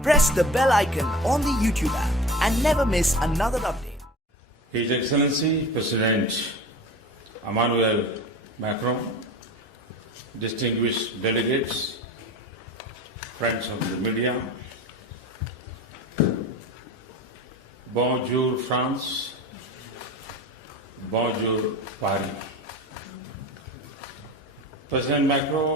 Press the bell icon on the YouTube app and never miss another update. His Excellency President Emmanuel Macron, distinguished delegates, friends of the media, bonjour France, bonjour Paris. President macro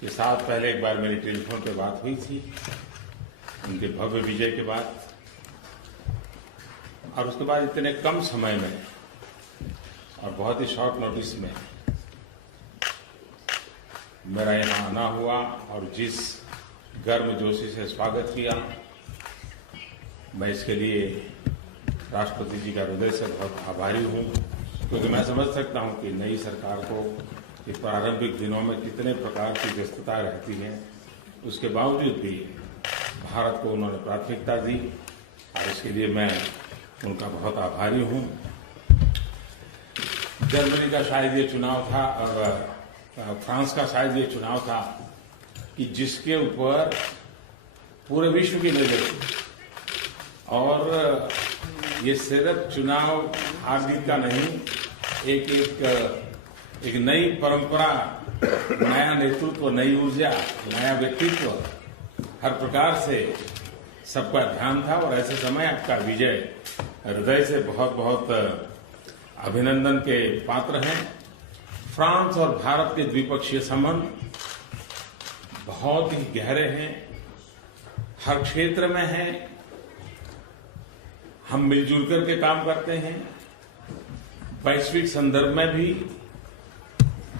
के साथ पहले एक बार मेरी telephone पर बात हुई थी उनके भव्य विजय के बाद, और उसके बाद इतने कम समय में और बहुत ही शॉर्ट नोटिस में मेरा यहाँ आना हुआ और जिस गर्मजोशी से स्वागत किया, मैं इसके लिए राष्ट्रपति जी का हृदय से बहुत आभारी हूँ, क्योंकि मैं समझ सकता हूँ कि नई सरकार को कि प्रारंभिक दिनों में कितने प्रकार की व्यस्तता रहती है, उसके बावजूद भी भारत को उन्होंने प्राथमिकता दी और इसके लिए मैं उनका बहुत आभारी हूँ। जर्मनी का शायद ये चुनाव था और फ्रांस का शायद ये चुनाव था कि जिसके ऊपर पूरे विश्व की नजर थी, और ये सिर्फ चुनाव हार जीत का नहीं, एक नई परंपरा, नया नेतृत्व, नई ऊर्जा, नया व्यक्तित्व, हर प्रकार से सबका ध्यान था। और ऐसे समय आपका विजय हृदय से बहुत बहुत अभिनंदन के पात्र हैं। फ्रांस और भारत के द्विपक्षीय संबंध बहुत ही गहरे हैं, हर क्षेत्र में हैं। हम मिलजुल करके काम करते हैं। वैश्विक संदर्भ में भी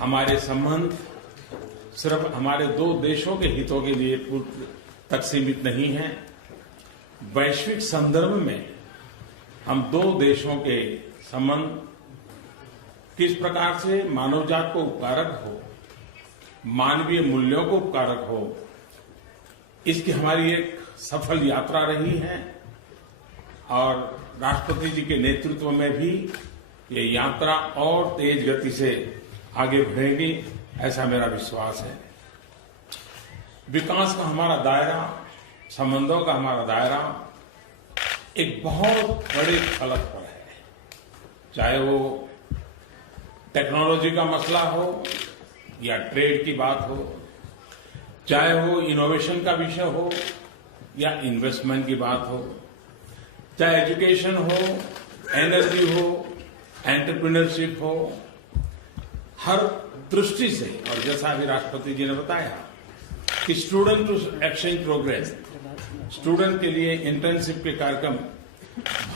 हमारे संबंध सिर्फ हमारे दो देशों के हितों के लिए तक सीमित नहीं है। वैश्विक संदर्भ में हम दो देशों के संबंध किस प्रकार से मानवजात को उपकारक हो, मानवीय मूल्यों को उपकारक हो, इसकी हमारी एक सफल यात्रा रही है। और राष्ट्रपति जी के नेतृत्व में भी ये यात्रा और तेज गति से आगे बढ़ेगी, ऐसा मेरा विश्वास है। विकास का हमारा दायरा, संबंधों का हमारा दायरा एक बहुत बड़े फलक पर है, चाहे वो टेक्नोलॉजी का मसला हो या ट्रेड की बात हो, चाहे वो इनोवेशन का विषय हो या इन्वेस्टमेंट की बात हो, चाहे एजुकेशन हो, एनर्जी हो, एंटरप्रेन्योरशिप हो, हर दृष्टि से। और जैसा अभी राष्ट्रपति जी ने बताया कि student to exchange progress, student के लिए इंटर्नशिप के कार्यक्रम,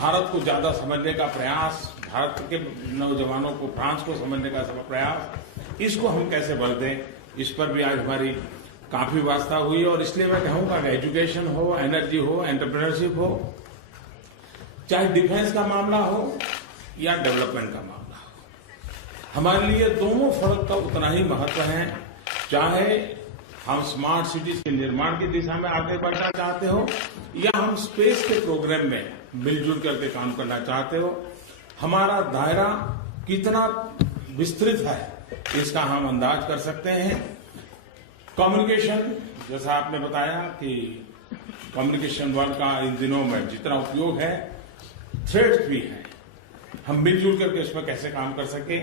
भारत को ज्यादा समझने का प्रयास, भारत के नौजवानों को फ्रांस को समझने का प्रयास, इसको हम कैसे बल दें, इस पर भी आज हमारी काफी वास्ता हुई। और इसलिए मैं कहूंगा कि एजुकेशन हो, एनर्जी हो, एंटरप्रेन्योरशिप हो, चाहे डिफेंस का मामला हो या डेवलपमेंट का मामला हो, हमारे लिए दोनों फर्क का उतना ही महत्व है। चाहे हम स्मार्ट सिटीज के निर्माण की दिशा में आगे बढ़ना चाहते हो या हम स्पेस के प्रोग्राम में मिलजुल करके काम करना चाहते हो, हमारा दायरा कितना विस्तृत है इसका हम अंदाज कर सकते हैं। कम्युनिकेशन, जैसा आपने बताया कि कम्युनिकेशन वर्ड का इन दिनों में जितना उपयोग है, थ्रेड्स भी है, हम मिलजुल करके इसमें कैसे काम कर सके।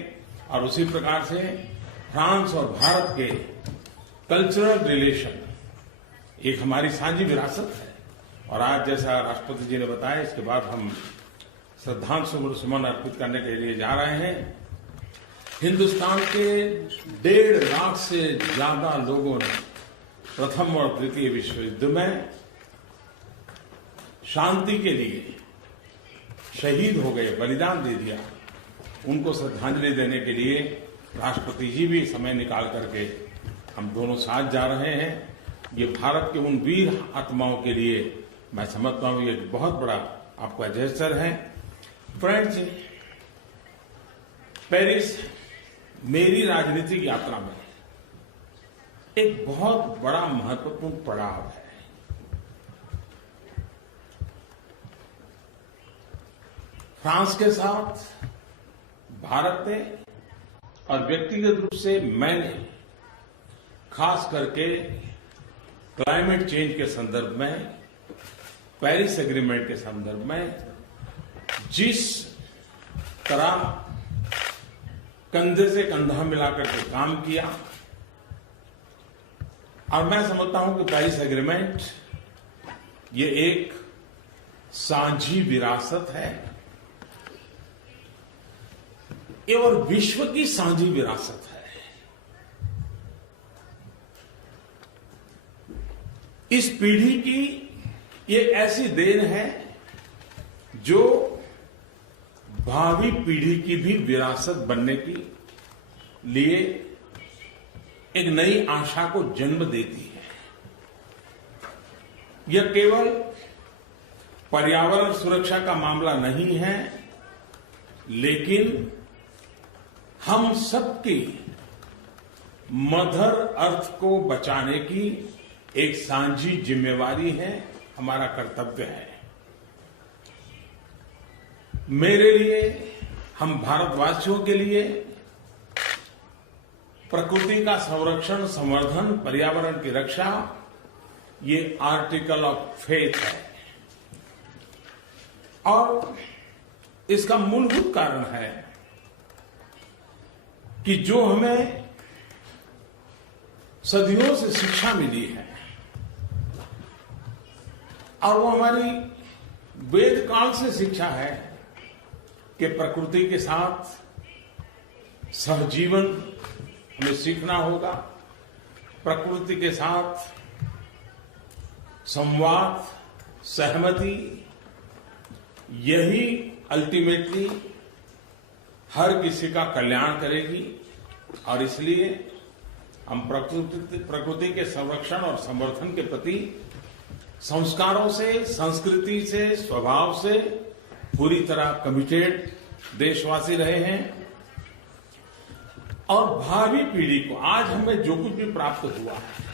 और उसी प्रकार से फ्रांस और भारत के कल्चरल रिलेशन एक हमारी साझी विरासत है। और आज जैसा राष्ट्रपति जी ने बताया, इसके बाद हम श्रद्धांजलि सुमन अर्पित करने के लिए जा रहे हैं। हिंदुस्तान के 1.5 लाख से ज्यादा लोगों ने प्रथम और द्वितीय विश्व युद्ध में शांति के लिए शहीद हो गए, बलिदान दे दिया, उनको श्रद्धांजलि देने के लिए राष्ट्रपति जी भी समय निकाल करके हम दोनों साथ जा रहे हैं। ये भारत के उन वीर आत्माओं के लिए मैं समझता हूं ये बहुत बड़ा आपका जेस्चर है। फ्रेंड्स, पेरिस मेरी राजनीतिक यात्रा में एक बहुत बड़ा महत्वपूर्ण पड़ाव है। फ्रांस के साथ भारत ने और व्यक्तिगत रूप से मैंने खास करके क्लाइमेट चेंज के संदर्भ में, पेरिस एग्रीमेंट के संदर्भ में जिस तरह कंधे से कंधा मिलाकर के काम किया, और मैं समझता हूं कि पेरिस एग्रीमेंट ये एक साझी विरासत है, ये और विश्व की साझी विरासत है। इस पीढ़ी की ये ऐसी देन है जो भावी पीढ़ी की भी विरासत बनने के लिए एक नई आशा को जन्म देती है। यह केवल पर्यावरण सुरक्षा का मामला नहीं है, लेकिन हम सबकी मदर अर्थ को बचाने की एक साझी जिम्मेवारी है, हमारा कर्तव्य है। मेरे लिए, हम भारतवासियों के लिए प्रकृति का संरक्षण, संवर्धन, पर्यावरण की रक्षा ये आर्टिकल ऑफ फेथ है, और इसका मूलभूत कारण है कि जो हमें सदियों से शिक्षा मिली है, और वो हमारी वेद काल से शिक्षा है कि प्रकृति के साथ सहजीवन हमें सीखना होगा, प्रकृति के साथ संवाद, सहमति, यही अल्टीमेटली हर किसी का कल्याण करेगी। और इसलिए हम प्रकृति के संरक्षण और संवर्धन के प्रति संस्कारों से, संस्कृति से, स्वभाव से पूरी तरह कमिटेड देशवासी रहे हैं। और भावी पीढ़ी को आज हमें जो कुछ भी प्राप्त हुआ है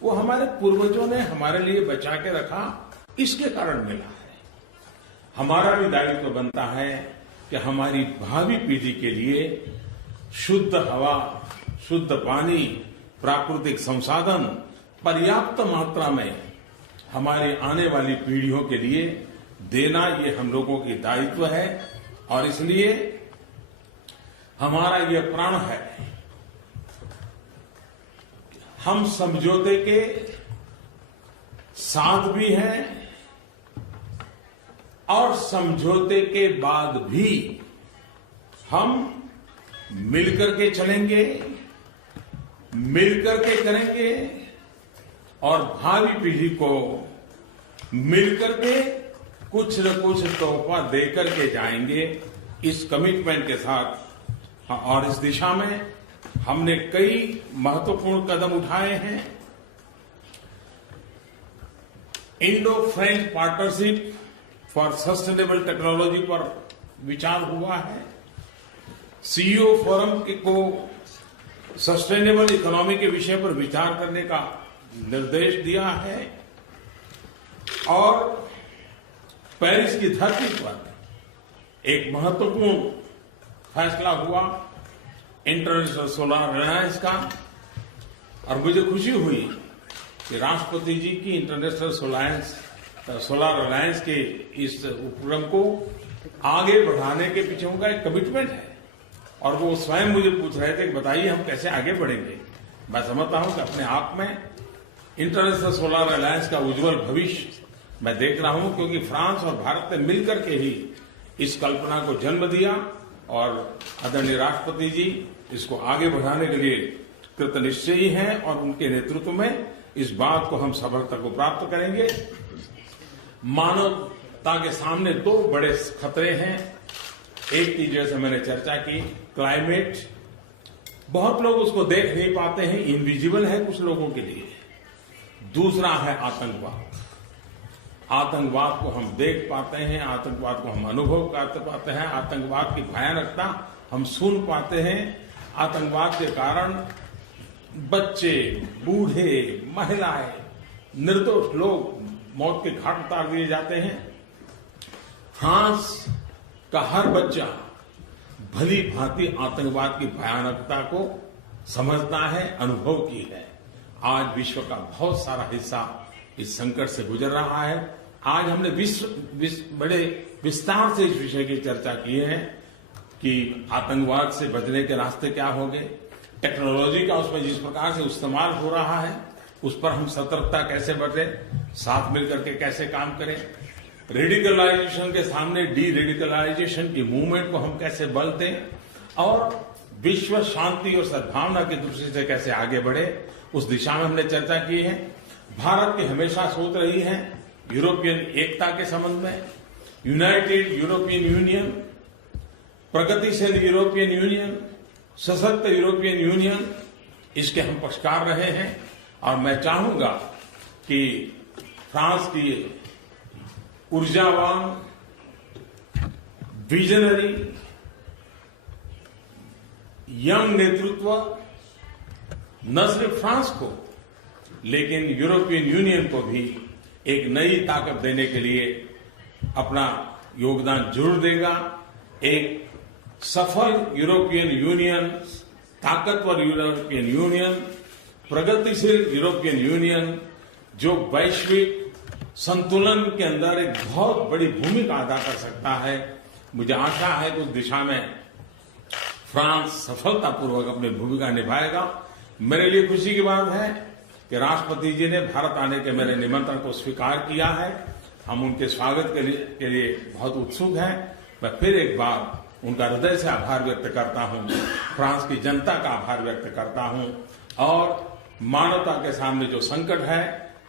वो हमारे पूर्वजों ने हमारे लिए बचा के रखा, इसके कारण मिला है। हमारा भी दायित्व बनता है कि हमारी भावी पीढ़ी के लिए शुद्ध हवा, शुद्ध पानी, प्राकृतिक संसाधन पर्याप्त मात्रा में हमारी आने वाली पीढ़ियों के लिए देना, ये हम लोगों की दायित्व है। और इसलिए हमारा ये प्रण है, हम समझौते के साथ भी हैं और समझौते के बाद भी हम मिलकर के चलेंगे, मिलकर के करेंगे, और भावी पीढ़ी को मिलकर के कुछ न कुछ तोहफा देकर के जाएंगे, इस कमिटमेंट के साथ। और इस दिशा में हमने कई महत्वपूर्ण कदम उठाए हैं। Indo French partnership for sustainable technology पर विचार हुआ है। सीईओ फोरम को सस्टेनेबल इकोनॉमी के विषय पर विचार करने का निर्देश दिया है। और पेरिस की धरती पर एक महत्वपूर्ण फैसला हुआ इंटरनेशनल सोलर अलायंस का, और मुझे खुशी हुई कि राष्ट्रपति जी की इंटरनेशनल सोलर अलायंस के इस उपक्रम को आगे बढ़ाने के पीछे उनका एक कमिटमेंट है। और वो स्वयं मुझे पूछ रहे थे कि बताइए हम कैसे आगे बढ़ेंगे। मैं समझता हूं कि अपने आप में इंटरनेशनल सोलर अलायंस का उज्जवल भविष्य मैं देख रहा हूं, क्योंकि फ्रांस और भारत ने मिलकर के ही इस कल्पना को जन्म दिया, और आदरणीय राष्ट्रपति जी इसको आगे बढ़ाने के लिए कृतनिश्चयी हैं, और उनके नेतृत्व में इस बात को हम सफलता को प्राप्त करेंगे। मानवता के सामने दो बड़े खतरे हैं। एक की जैसे मैंने चर्चा की, क्लाइमेट, बहुत लोग उसको देख नहीं पाते हैं, इनविजिबल है कुछ लोगों के लिए। दूसरा है आतंकवाद। आतंकवाद को हम देख पाते हैं, आतंकवाद को हम अनुभव कर पाते हैं, आतंकवाद की भयानकता हम सुन पाते हैं। आतंकवाद के कारण बच्चे, बूढ़े, महिलाएं, निर्दोष लोग मौत के घाट उतार दिए जाते हैं। फ्रांस का हर बच्चा भली भांति आतंकवाद की भयानकता को समझता है, अनुभव की है। आज विश्व का बहुत सारा हिस्सा इस संकट से गुजर रहा है। आज हमने बड़े विस्तार से इस विषय की चर्चा की है कि आतंकवाद से बचने के रास्ते क्या होंगे, टेक्नोलॉजी का उसमें जिस प्रकार से इस्तेमाल हो रहा है उस पर हम सतर्कता कैसे बरतें, साथ मिलकर के कैसे काम करें, रेडिकलाइजेशन के सामने डी रेडिकलाइजेशन की मूवमेंट को हम कैसे बल दें और विश्व शांति और सद्भावना की दृष्टि से कैसे आगे बढ़े, उस दिशा में हमने चर्चा की है। भारत की हमेशा सोच रही है यूरोपियन एकता के संबंध में, यूनाइटेड यूरोपियन यूनियन, प्रगतिशील यूरोपियन यूनियन, सशक्त यूरोपियन यूनियन, इसके हम पक्षकार रहे हैं। और मैं चाहूंगा कि फ्रांस की ऊर्जावान, विजनरी, यंग नेतृत्व न सिर्फ फ्रांस को लेकिन यूरोपियन यूनियन को भी एक नई ताकत देने के लिए अपना योगदान जरूर देगा। एक सफल यूरोपियन यूनियन, ताकतवर यूरोपियन यूनियन, प्रगतिशील यूरोपियन यूनियन जो वैश्विक संतुलन के अंदर एक बहुत बड़ी भूमिका अदा कर सकता है। मुझे आशा है कि उस दिशा में फ्रांस सफलतापूर्वक अपनी भूमिका निभाएगा। मेरे लिए खुशी की बात है कि राष्ट्रपति जी ने भारत आने के मेरे निमंत्रण को स्वीकार किया है। हम उनके स्वागत के लिए बहुत उत्सुक हैं। मैं फिर एक बार उनका हृदय से आभार व्यक्त करता हूं, फ्रांस की जनता का आभार व्यक्त करता हूं और मानवता के सामने जो संकट है,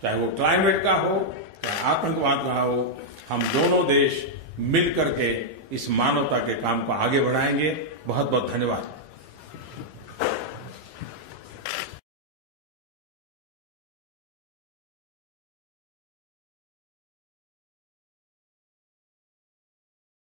चाहे वो क्लाइमेट का हो, चाहे आतंकवाद का हो, हम दोनों देश मिल करके इस मानवता के काम को आगे बढ़ाएंगे। बहुत बहुत धन्यवाद।